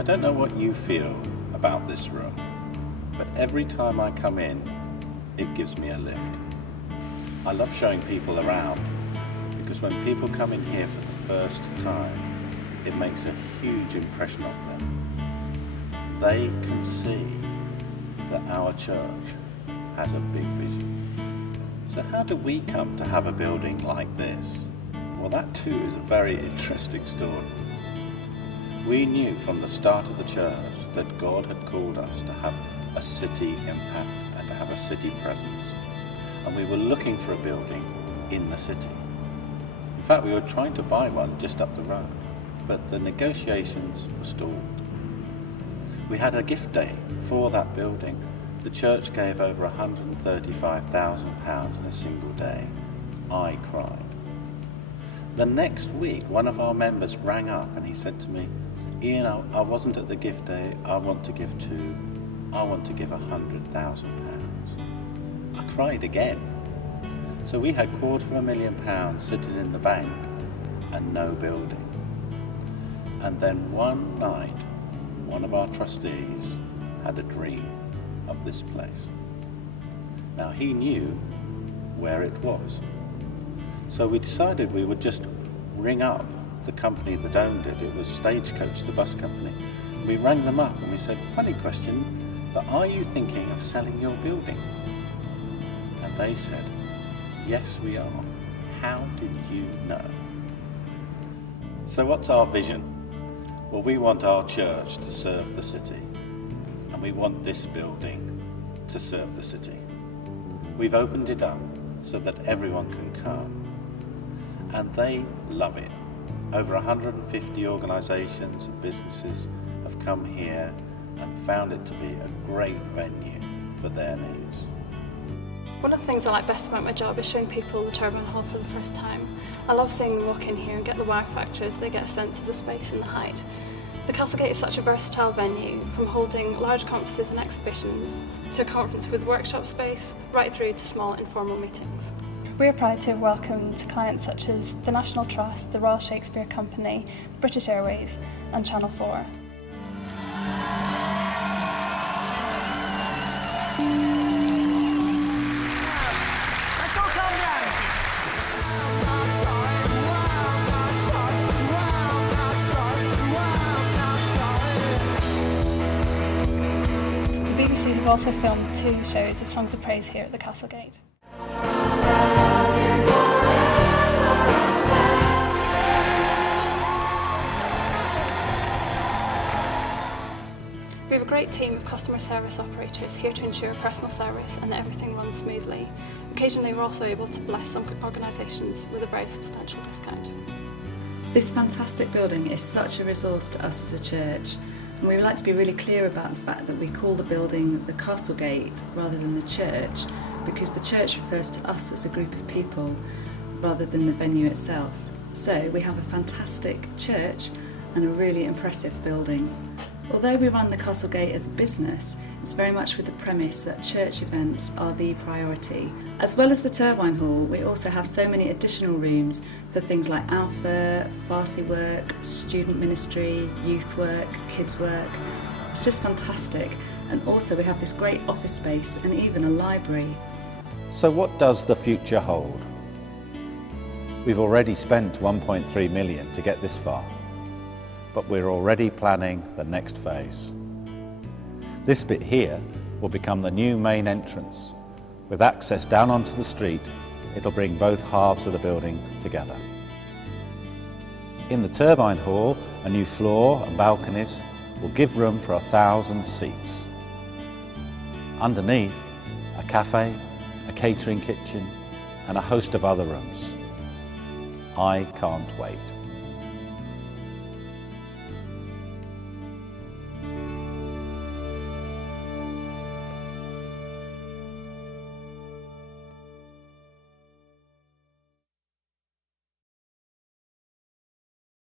I don't know what you feel about this room, but every time I come in, it gives me a lift. I love showing people around because when people come in here for the first time, it makes a huge impression on them. They can see that our church has a big vision. So how do we come to have a building like this? Well, that too is a very interesting story. We knew from the start of the church that God had called us to have a city impact and to have a city presence. And we were looking for a building in the city. In fact, we were trying to buy one just up the road, but the negotiations were stalled. We had a gift day for that building. The church gave over £135,000 in a single day. I cried. The next week, one of our members rang up and he said to me, Ian, I wasn't at the gift day, I want to give £100,000. I cried again. So we had £250,000 sitting in the bank and no building. And then one night, one of our trustees had a dream of this place. Now he knew where it was. So we decided we would just ring up the company that owned it. It was Stagecoach, the bus company. We rang them up and we said, funny question, but are you thinking of selling your building? And they said, yes we are. How did you know? So what's our vision? Well, we want our church to serve the city, and we want this building to serve the city. We've opened it up so that everyone can come, and they love it. Over 150 organisations and businesses have come here and found it to be a great venue for their needs. One of the things I like best about my job is showing people the Turbine Hall for the first time. I love seeing them walk in here and get the wow factor as they get a sense of the space and the height. The CastleGate is such a versatile venue, from holding large conferences and exhibitions to a conference with workshop space, right through to small informal meetings. We are proud to have welcomed clients such as the National Trust, the Royal Shakespeare Company, British Airways and Channel 4. Let's all calm down. The BBC have also filmed 2 shows of songs of praise here at the CastleGate. We have a great team of customer service operators here to ensure personal service and that everything runs smoothly. Occasionally we're also able to bless some organisations with a very substantial discount. This fantastic building is such a resource to us as a church, and we would like to be really clear about the fact that we call the building the CastleGate rather than the church, because the church refers to us as a group of people rather than the venue itself. So we have a fantastic church and a really impressive building. Although we run the CastleGate as a business, it's very much with the premise that church events are the priority. As well as the Turbine Hall, we also have so many additional rooms for things like Alpha, Farsi work, student ministry, youth work, kids work. It's just fantastic. And also we have this great office space and even a library. So what does the future hold? We've already spent 1.3 million to get this far, but we're already planning the next phase. This bit here will become the new main entrance. With access down onto the street, it'll bring both halves of the building together. In the Turbine Hall, a new floor and balconies will give room for 1,000 seats. Underneath, a cafe, a catering kitchen, and a host of other rooms. I can't wait.